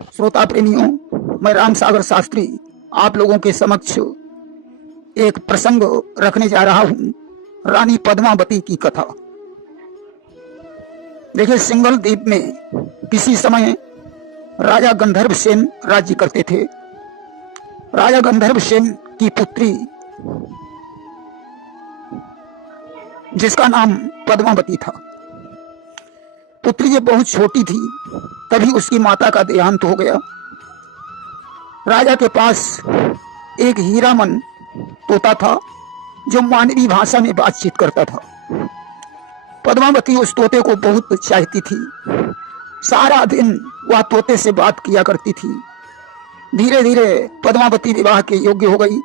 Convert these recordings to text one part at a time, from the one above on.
श्रोता प्रेमियों, मैं राम सागर शास्त्री आप लोगों के समक्ष एक प्रसंग रखने जा रहा हूं, रानी पद्मावती की कथा। देखिए, सिंगल द्वीप में किसी समय राजा गंधर्व सेन राज्य करते थे। राजा गंधर्व सेन की पुत्री, जिसका नाम पद्मावती था, पुत्री ये बहुत छोटी थी, तभी उसकी माता का देहांत हो गया। राजा के पास एक हीरामन तोता था जो मानवी भाषा में बातचीत करता था। पद्मावती उस तोते को बहुत चाहती थी। सारा दिन वह तोते से बात किया करती थी। धीरे धीरे पद्मावती विवाह के योग्य हो गई।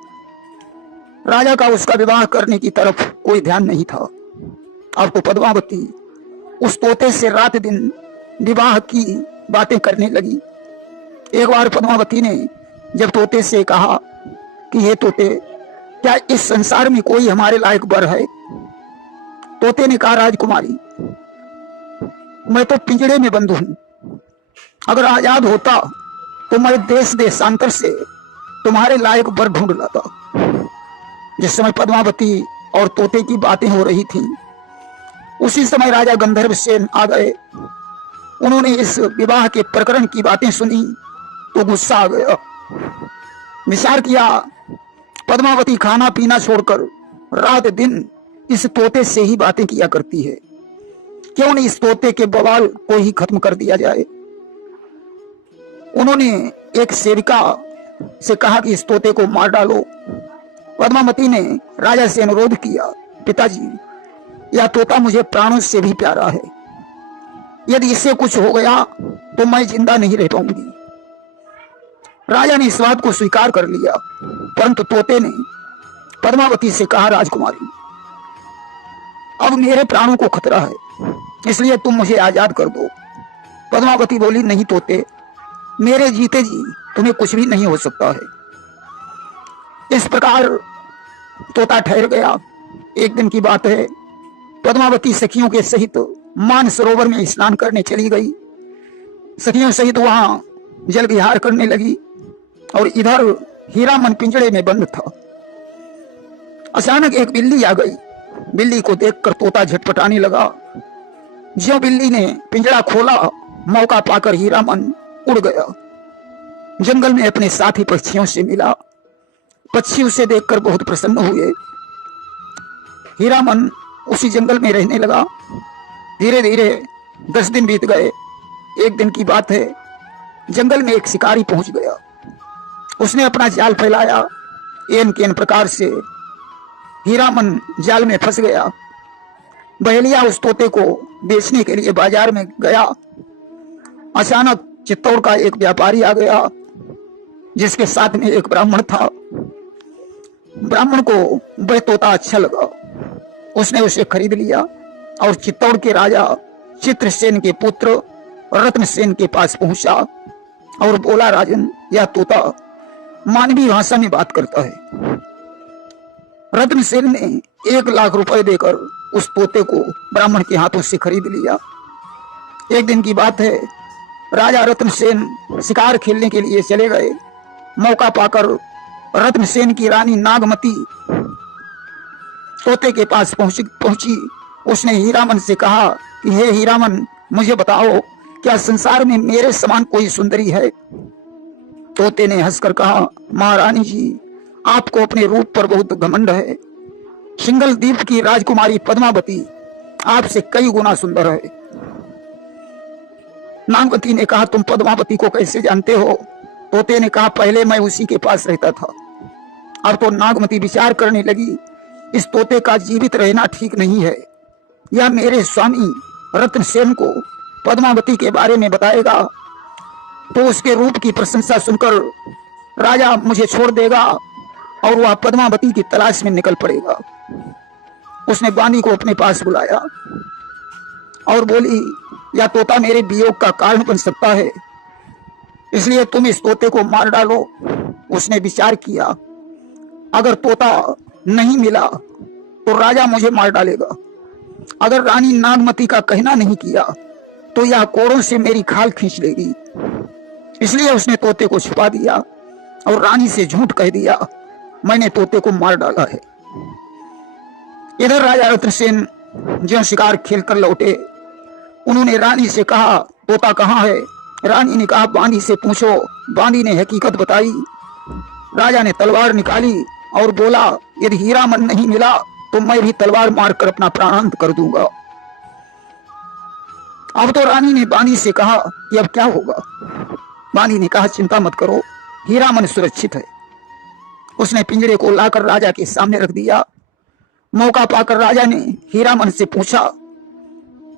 राजा का उसका विवाह करने की तरफ कोई ध्यान नहीं था। अब तो पद्मावती उस तोते से रात दिन विवाह की बातें करने लगी। एक बार पद्मावती ने जब तोते से कहा कि हे तोते, क्या इस संसार में कोई हमारे लायक वर है? तोते ने कहा, राजकुमारी, मैं तो पिंजड़े में बंद हूं। अगर आजाद होता तो मैं देश देशांतर से तुम्हारे लायक वर ढूंढ लाता। जिस समय पद्मावती और तोते की बातें हो रही थी, उसी समय राजा गंधर्व सेन आ गए। उन्होंने इस विवाह के प्रकरण की बातें सुनी तो गुस्सा आ गया। विचार किया, पद्मावती खाना पीना छोड़कर रात दिन इस तोते से ही बातें किया करती है। क्यों नहीं इस तोते के बवाल को ही खत्म कर दिया जाए। उन्होंने एक सेविका से कहा कि इस तोते को मार डालो। पद्मावती ने राजा से अनुरोध किया, पिताजी, यह तोता मुझे प्राणों से भी प्यारा है। यदि इससे कुछ हो गया तो मैं जिंदा नहीं रह पाऊंगी। राजा ने इस बात को स्वीकार कर लिया, परंतु तोते ने पद्मावती से कहा, राजकुमारी, अब मेरे प्राणों को खतरा है, इसलिए तुम मुझे आजाद कर दो। पद्मावती बोली, नहीं तोते, मेरे जीते जी तुम्हें कुछ भी नहीं हो सकता है। इस प्रकार तोता ठहर गया। एक दिन की बात है, पद्मावती सखियों के सहित मान सरोवर में स्नान करने चली गई। सखियों सहित वहां जल विहार करने लगी और इधर हीरामन पिंजड़े में बंद था। अचानक एक बिल्ली आ गई। बिल्ली को देखकर तोता झटपटाने लगा। ज्यों बिल्ली ने पिंजड़ा खोला, मौका पाकर हीरामन उड़ गया। जंगल में अपने साथी पक्षियों से मिला। पक्षी उसे देखकर बहुत प्रसन्न हुए। हीरामन उसी जंगल में रहने लगा। धीरे धीरे 10 दिन बीत गए। एक दिन की बात है, जंगल में एक शिकारी पहुंच गया। उसने अपना जाल फैलाया। एन केन प्रकार से हीरामन जाल में फंस गया। बहेलिया उस तोते को बेचने के लिए बाजार में गया। अचानक चित्तौड़ का एक व्यापारी आ गया, जिसके साथ में एक ब्राह्मण था। ब्राह्मण को वह तोता अच्छा लगा। उसने उसे खरीद लिया और चित्तौड़ के राजा चित्रसेन के पुत्र रत्नसेन के पास पहुंचा और बोला, राजन, यह तोता मानवी भाषा में बात करता है। रत्नसेन ने 1 लाख रुपए देकर उस तोते को ब्राह्मण के हाथों से खरीद लिया। एक दिन की बात है, राजा रत्नसेन शिकार खेलने के लिए चले गए। मौका पाकर रत्नसेन की रानी नागमती तोते के पास पहुंची। उसने हीरामन से कहा कि हे हीरामन, मुझे बताओ, क्या संसार में मेरे समान कोई सुंदरी है? तोते ने हंसकर कहा, महारानी जी, आपको अपने रूप पर बहुत घमंड है। सिंगल द्वीप की राजकुमारी पद्मावती आपसे कई गुना सुंदर है। नागवती ने कहा, तुम पद्मावती को कैसे जानते हो? तोते ने कहा, पहले मैं उसी के पास रहता था। अब तो नागवती विचार करने लगी, इस तोते का जीवित रहना ठीक नहीं है। यह मेरे स्वामी रत्नसेन को पद्मावती के बारे में बताएगा तो उसके रूप की प्रशंसा सुनकर राजा मुझे छोड़ देगा और वह पद्मावती की तलाश में निकल पड़ेगा। उसने बानी को अपने पास बुलाया और बोली, यह तोता मेरे वियोग का कारण बन सकता है, इसलिए तुम इस तोते को मार डालो। उसने विचार किया, अगर तोता नहीं मिला तो राजा मुझे मार डालेगा। अगर रानी नागमती का कहना नहीं किया तो यह कोड़ों से मेरी खाल खींच लेगी। इसलिए उसने तोते को छुपा दिया और रानी से झूठ कह दिया, मैंने तोते को मार डाला है। इधर राजा रत्नसेन जो शिकार खेलकर लौटे, उन्होंने रानी से कहा, तोता कहाँ है? रानी ने कहा, बांदी से पूछो। बांदी ने हकीकत बताई। राजा ने तलवार निकाली और बोला, यदि हीरामन नहीं मिला तो मैं भी तलवार मारकर अपना प्राणांत कर दूंगा। अब तो रानी ने बांदी से कहा कि अब क्या होगा? बांदी ने कहा, चिंता मत करो, हीरामन सुरक्षित है। उसने पिंजरे को लाकर राजा के सामने रख दिया। मौका पाकर राजा ने हीरामन से पूछा,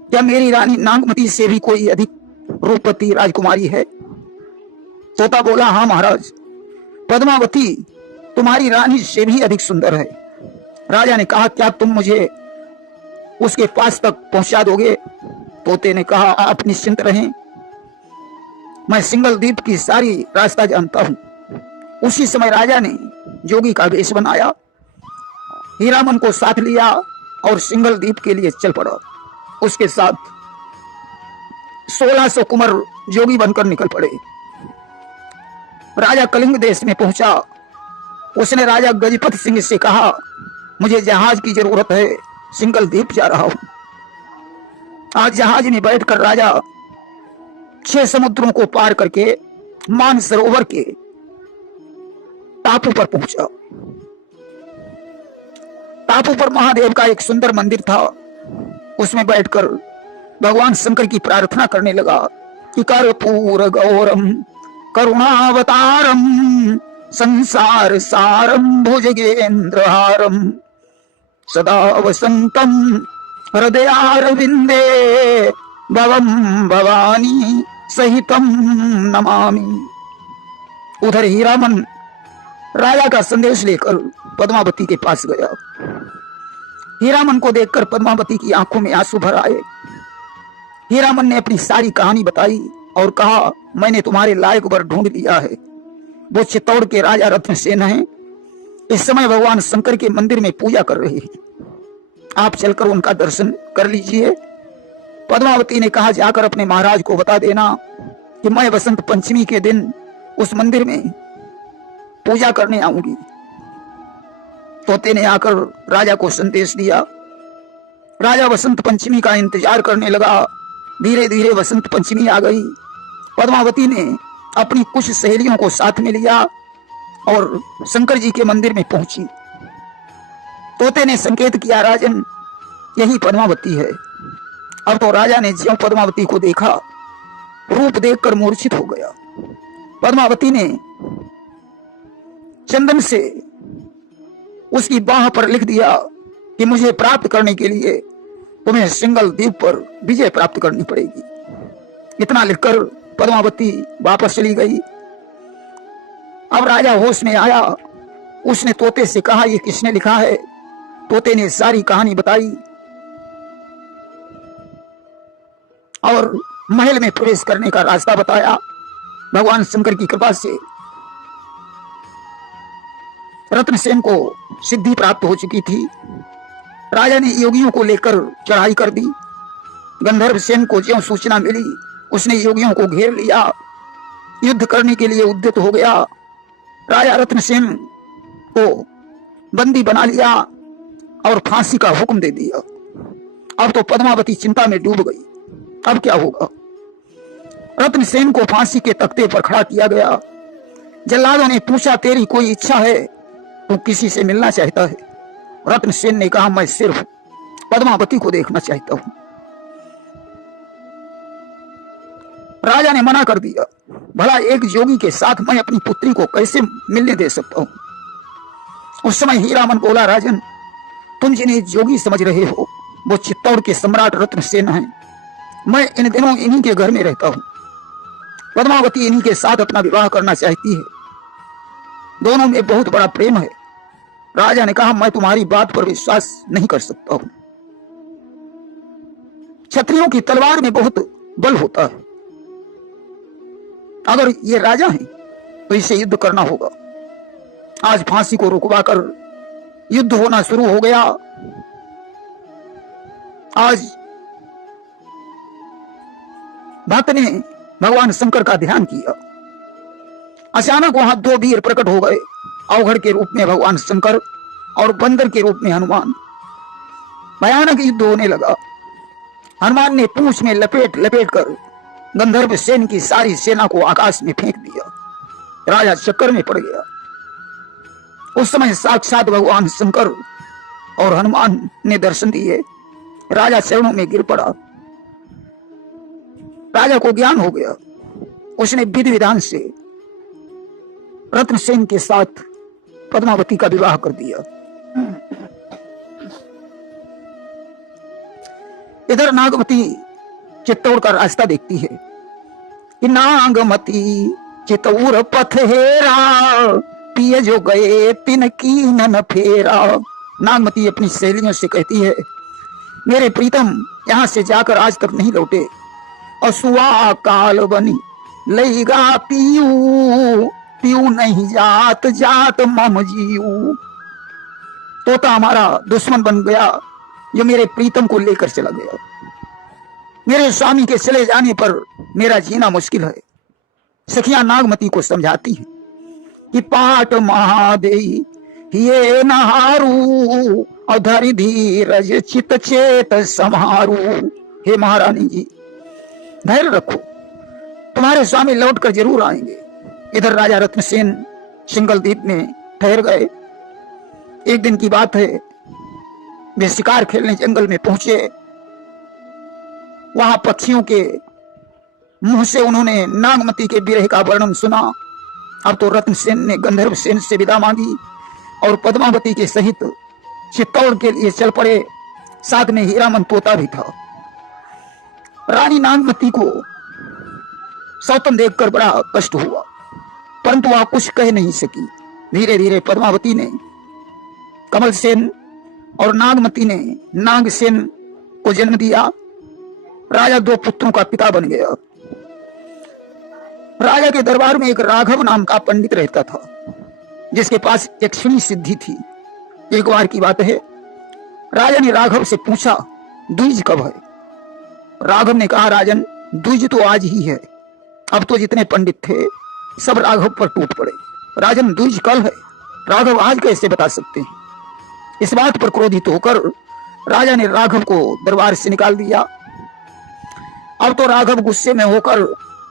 क्या मेरी रानी नागमती से भी कोई अधिक रूपवती राजकुमारी है? तोता बोला, हाँ महाराज, पद्मावती तुम्हारी रानी से भी अधिक सुंदर है। राजा ने कहा, क्या तुम मुझे उसके पास तक पहुंचा दोगे? तोते ने कहा, आप निश्चिंत रहें, मैं सिंगल द्वीप की सारी रास्ता जानता हूं। उसी समय राजा ने जोगी का वेश बनाया, हीरामन को साथ लिया और सिंगल द्वीप के लिए चल पड़ा। उसके साथ 1600 कुंवर जोगी बनकर निकल पड़े। राजा कलिंग देश में पहुंचा। उसने राजा गजपति सिंह से कहा, मुझे जहाज की जरूरत है, सिंगल द्वीप जा रहा हूं। आज जहाज में बैठकर राजा 6 समुद्रों को पार करके मानसरोवर के टापू पर पहुंचा। टापू पर महादेव का एक सुंदर मंदिर था। उसमें बैठकर भगवान शंकर की प्रार्थना करने लगा कि कर्पूर गौरम करुणावतारम संसार सारम भुजगेंद्रहारम सदा वसंतम हृदयारविंदे भवम भवानी सहितम नमामि। उधर हीरामन राजा का संदेश लेकर पद्मावती के पास गया। हीरामन को देखकर पद्मावती की आंखों में आंसू भर आए। हीरामन ने अपनी सारी कहानी बताई और कहा, मैंने तुम्हारे लायक वर ढूंढ लिया है। वो चित्तौड़ के राजा रत्नसेन हैं। इस समय भगवान शंकर के मंदिर में पूजा कर रहे हैं। आप चलकर उनका दर्शन कर लीजिए। पद्मावती ने कहा, जाकर अपने महाराज को बता देना कि मैं वसंत पंचमी के दिन उस मंदिर में पूजा करने आऊंगी। तोते ने आकर राजा को संदेश दिया। राजा वसंत पंचमी का इंतजार करने लगा। धीरे धीरे वसंत पंचमी आ गई। पद्मावती ने अपनी कुछ सहेलियों को साथ में लिया और शंकर जी के मंदिर में पहुंची। तोते ने संकेत किया, राजन यही पद्मावती है। अब तो राजा ने ज्यों पद्मावती को देखा, रूप देखकर मूर्छित हो गया। पद्मावती ने चंदन से उसकी बाह पर लिख दिया कि मुझे प्राप्त करने के लिए तुम्हें सिंगल द्वीप पर विजय प्राप्त करनी पड़ेगी। इतना लिखकर पद्मावती वापस चली गई। अब राजा होश में आया। उसने तोते से कहा, यह किसने लिखा है? तोते ने सारी कहानी बताई और महल में प्रवेश करने का रास्ता बताया। भगवान शंकर की कृपा से रत्नसेन को सिद्धि प्राप्त हो चुकी थी। राजा ने योगियों को लेकर चढ़ाई कर दी। गंधर्व सेन को ज्यों सूचना मिली, उसने योगियों को घेर लिया, युद्ध करने के लिए उद्यत हो गया। राजा रत्नसेन को बंदी बना लिया और फांसी का हुक्म दे दिया। अब तो पद्मावती चिंता में डूब गई। अब क्या होगा? रत्नसेन को फांसी के तख्ते पर खड़ा किया गया। जल्लादों ने पूछा, तेरी कोई इच्छा है? तू किसी से मिलना चाहता है? रत्नसेन ने कहा, मैं सिर्फ पद्मावती को देखना चाहता हूं। राजा ने मना कर दिया। भला एक जोगी के साथ मैं अपनी पुत्री को कैसे मिलने दे सकता हूं? उस समय हीरामन बोला, राजन तुम जिन्हें जोगी समझ रहे हो वो चित्तौड़ के सम्राट रत्नसेन हैं। मैं इन दिनों इन्हीं के घर में रहता हूं। पद्मावती इन्हीं के साथ अपना विवाह करना चाहती है। दोनों में बहुत बड़ा प्रेम है। राजा ने कहा, मैं तुम्हारी बात पर विश्वास नहीं कर सकता हूं। क्षत्रियों की तलवार में बहुत बल होता है। अगर ये राजा हैं तो इसे युद्ध करना होगा। आज फांसी को रुकवाकर युद्ध होना शुरू हो गया। आज भक्त ने भगवान शंकर का ध्यान किया। अचानक वहां दो वीर प्रकट हो गए, अवघड़ के रूप में भगवान शंकर और बंदर के रूप में हनुमान। भयानक युद्ध होने लगा। हनुमान ने पूंछ में लपेट लपेट कर गंधर्व सेन की सारी सेना को आकाश में फेंक दिया। राजा चक्कर में पड़ गया। उस समय साक्षात भगवान शंकर और हनुमान ने दर्शन दिए। राजा चरणों में गिर पड़ा। राजा को ज्ञान हो गया। उसने विधि विधान से रत्नसेन के साथ पद्मावती का विवाह कर दिया। इधर नागमती चित्तौड़ का रास्ता देखती है कि नागमती चित्तौड़ पथ हेरा, पिए जो गए तिन कीनन फेरा। नागमती अपनी सहेलियों से कहती है, मेरे प्रीतम यहां से जाकर आज तक नहीं लौटे, असुआ काल बनी लईगा पीऊ, पीऊ नहीं जात जात मम जीऊ। तोता हमारा दुश्मन बन गया, जो मेरे प्रीतम को लेकर चला गया। मेरे स्वामी के चले जाने पर मेरा जीना मुश्किल है। सखियां नागमती को समझाती हैं कि पाट महादेई ये नहारू, और धरि धीरज चित चेत समारू। हे महारानी जी, धैर्य रखो, तुम्हारे स्वामी लौट कर जरूर आएंगे। इधर राजा रत्नसेन सिंगल द्वीप में ठहर गए। एक दिन की बात है, वे शिकार खेलने जंगल में पहुंचे। वहां पक्षियों के मुंह से उन्होंने नागमती के विरह का वर्णन सुना। अब तो रत्नसेन ने गंधर्व सेन से विदा मांगी और पद्मावती के सहित चित्तौड़ के लिए चल पड़े। साथ में हीरामन तोता भी था। रानी नागमती को सौतन देखकर बड़ा कष्ट हुआ, परंतु वह कुछ कह नहीं सकी। धीरे धीरे पद्मावती ने कमल सेन और नागमती ने नागसेन को जन्म दिया। राजा दो पुत्रों का पिता बन गया। राजा के दरबार में एक राघव नाम का पंडित रहता था, जिसके पास यक्षिणी सिद्धि थी। एक बार की बात है, राजा ने राघव से पूछा, द्विज कब है? राघव ने कहा, राजन द्विज तो आज ही है। अब तो जितने पंडित थे सब राघव पर टूट पड़े। राजन द्विज कल है, राघव आज कैसे बता सकते हैं? इस बात पर क्रोधित होकर राजा ने राघव को दरबार से निकाल दिया। अब तो राघव गुस्से में होकर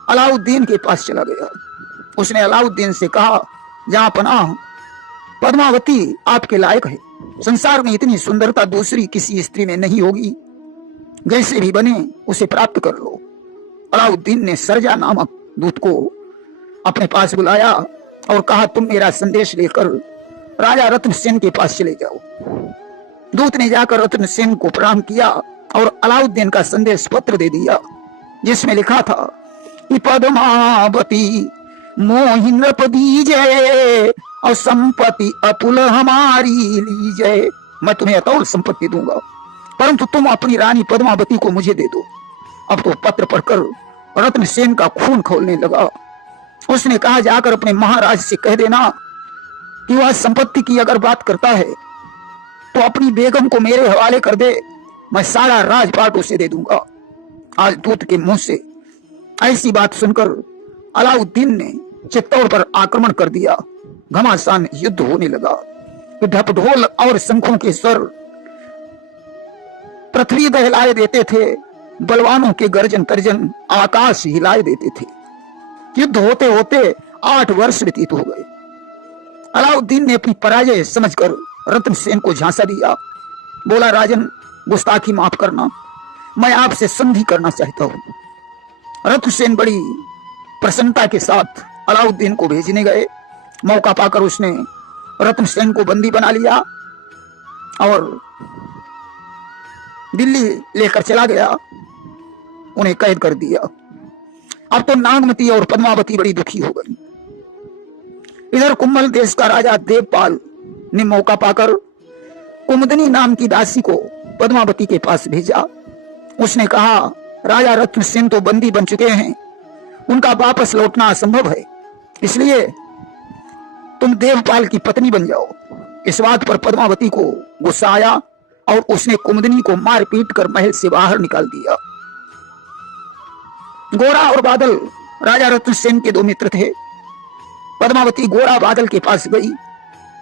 अलाउद्दीन के पास चला गया। उसने अलाउद्दीन से कहा, जहां पनाह पद्मावती आपके लायक है। संसार में इतनी सुंदरता दूसरी किसी स्त्री में नहीं होगी। जैसे भी बने उसे प्राप्त कर लो। अलाउद्दीन ने सरजा नामक दूत को अपने पास बुलाया और कहा, तुम मेरा संदेश लेकर राजा रत्नसेन के पास चले जाओ। दूत ने जाकर रत्नसेन को प्रणाम किया और अलाउद्दीन का संदेश पत्र दे दिया, जिसमें लिखा था कि पद्मावती मोहि नृप दीजय और संपत्ति अतुल हमारी लीजय। मैं तुम्हें अतुल संपत्ति दूंगा, परंतु तुम अपनी रानी पद्मावती को मुझे दे दो। अब तो पत्र पढ़कर रत्नसेन का खून खौलने लगा। उसने कहा, जाकर अपने महाराज से कह देना कि वह संपत्ति की अगर बात करता है तो अपनी बेगम को मेरे हवाले कर दे, मैं सारा राजपाट उसे दे दूंगा। आज दूत के मुंह से ऐसी बात सुनकर अलाउद्दीन ने चित्तौड़ पर आक्रमण कर दिया। घमासान युद्ध होने लगा। ढपढोल और शंखों के स्वर पृथ्वी दहलाए देते थे। बलवानों के गर्जन तर्जन आकाश हिलाए देते थे। युद्ध होते होते 8 वर्ष व्यतीत हो गए। अलाउद्दीन ने अपनी पराजय समझकर रत्नसेन को झांसा दिया। बोला, राजन गुस्ताखी माफ करना, मैं आपसे संधि करना चाहता हूं। रत्नसेन बड़ी प्रसन्नता के साथ अलाउद्दीन को भेजने गए। मौका पाकर उसने रत्नसेन को बंदी बना लिया और दिल्ली लेकर चला गया। उन्हें कैद कर दिया। अब तो नागमती और पद्मावती बड़ी दुखी हो गई। इधर कुंभल देश का राजा देवपाल ने मौका पाकर कुमुदनी नाम की दासी को पद्मावती के पास भेजा। उसने कहा, राजा रत्नसेन तो बंदी बन चुके हैं, उनका वापस लौटना असंभव है, इसलिए तुम देवपाल की पत्नी बन जाओ। इस बात पर पद्मावती को गुस्सा आया और उसने कुमुदनी को मार पीट कर महल से बाहर निकाल दिया। गोरा और बादल राजा रत्नसेन के 2 मित्र थे। पद्मावती गोरा बादल के पास गई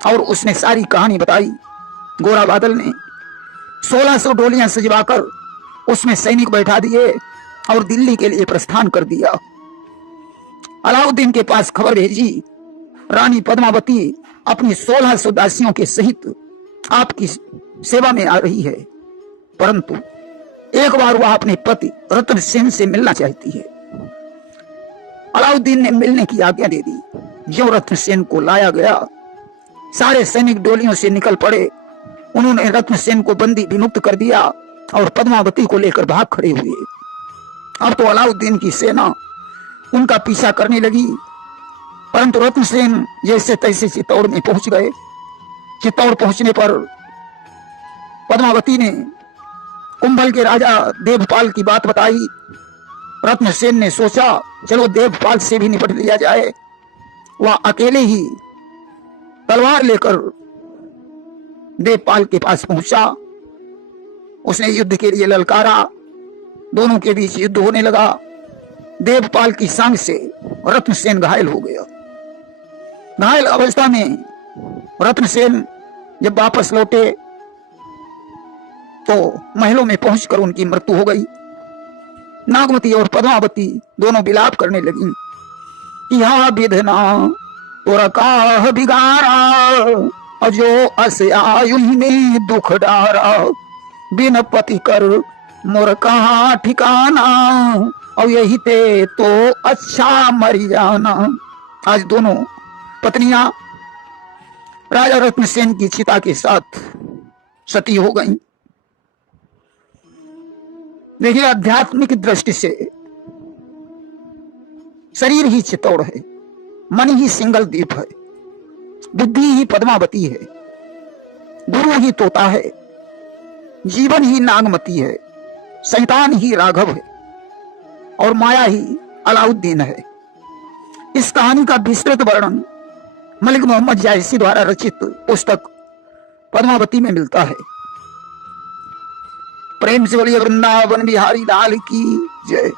और उसने सारी कहानी बताई। गोरा बादल ने 1600 डोलियां सजवाकर उसमें सैनिक बैठा दिए और दिल्ली के लिए प्रस्थान कर दिया। अलाउद्दीन के पास खबर भेजी, रानी पद्मावती अपनी 1600 दासियों के सहित आपकी सेवा में आ रही है, परंतु एक बार वह अपने पति रतन सेन से मिलना चाहती है। अलाउद्दीन ने मिलने की आज्ञा दे दी। जो रत्न सेन को लाया गया, सारे सैनिक डोलियों से निकल पड़े। उन्होंने रत्न सेन को बंदी विमुक्त कर दिया और पद्मावती को लेकर भाग खड़े हुए। अब तो अलाउद्दीन की सेना उनका पीछा करने लगी, परंतु रत्न सेन जैसे तैसे चित्तौड़ में पहुंच गए। चित्तौड़ पहुंचने पर पद्मावती ने कुंभल के राजा देवपाल की बात बताई। रत्न सेन ने सोचा, चलो देवपाल से भी निपट लिया जाए। वह अकेले ही तलवार लेकर देवपाल के पास पहुंचा। उसने युद्ध के लिए ललकारा। दोनों के बीच युद्ध होने लगा। देवपाल की सांग से रत्नसेन घायल हो गया। घायल अवस्था में रत्नसेन जब वापस लौटे तो महलों में पहुंचकर उनकी मृत्यु हो गई। नागमती और पद्मावती दोनों विलाप करने लगी। यह विधना तोरा काह बिगाड़ा, जो अस आयु में दुख डारा, बिन पति कर मोर कहाँ ठिकाना, और यही ते तो अच्छा मर जाना। आज दोनों पत्नियां राजा रत्नसेन की चिता के साथ सती हो गईं। देखिए, आध्यात्मिक दृष्टि से शरीर ही चित्तौड़ है, मन ही सिंगल द्वीप है, बुद्धि ही पद्मावती है, गुरु ही तोता है, जीवन ही नागमती है, शैतान ही राघव है और माया ही अलाउद्दीन है। इस कहानी का विस्तृत वर्णन मलिक मोहम्मद जायसी द्वारा रचित पुस्तक पद्मावती में मिलता है। प्रेम से बोलिए वृंदावन बिहारी लाल की जय।